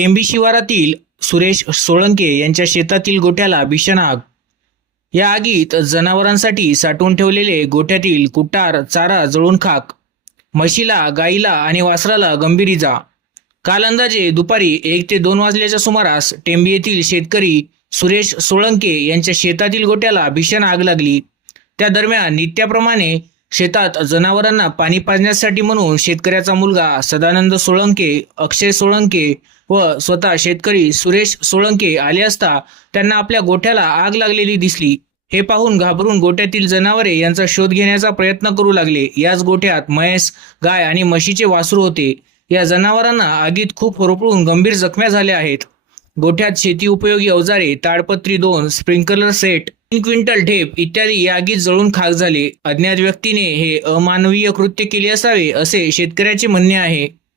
टेंबी शिवारातील सुरेश सोळंके यांच्या शेतातील गोठ्याला भीषण आग. या आगीत जनावरांसाठी साठवून ठेवलेले गोठ्यातील कुटार चारा जळून खाक म्हशीला गाईला आणि वासराला गंभीर इजा. काल अंदाजे दुपारी एक ते दोन वाजल्याच्या सुमारास टेंबी येथील शेतकरी सुरेश सोळंके यांच्या शेतातील गोट्याला भीषण आग लागली. त्या दरम्यान नित्याप्रमाणे शेतात जनावरांना पाणी पाजण्यासाठी म्हणून शेतकऱ्याचा मुलगा सदानंद सोळंके अक्षय सोळंके व स्वतः शेतकरी सुरेश सोळंके आले असता त्यांना आपल्या गोठ्याला आग लागलेली दिसली. हे पाहून घाबरून गोठ्यातील जनावरे यांचा शोध घेण्याचा प्रयत्न करू लागले. याच गोठ्यात म्हैस गाय आणि म्हशीचे वासरू होते. या जनावरांना आगीत खूप होरपळून गंभीर जखम्या झाल्या आहेत. गोठ्यात शेती उपयोगी अवजारे ताडपत्री दोन स्प्रिंकलर सेट तीन क्विंटल ढेप इत्यादी यागी आगीत जळून खाक झाले. अज्ञात व्यक्तीने हे अमानवीय कृत्य केले असावे असे शेतकऱ्याचे म्हणणे आहे.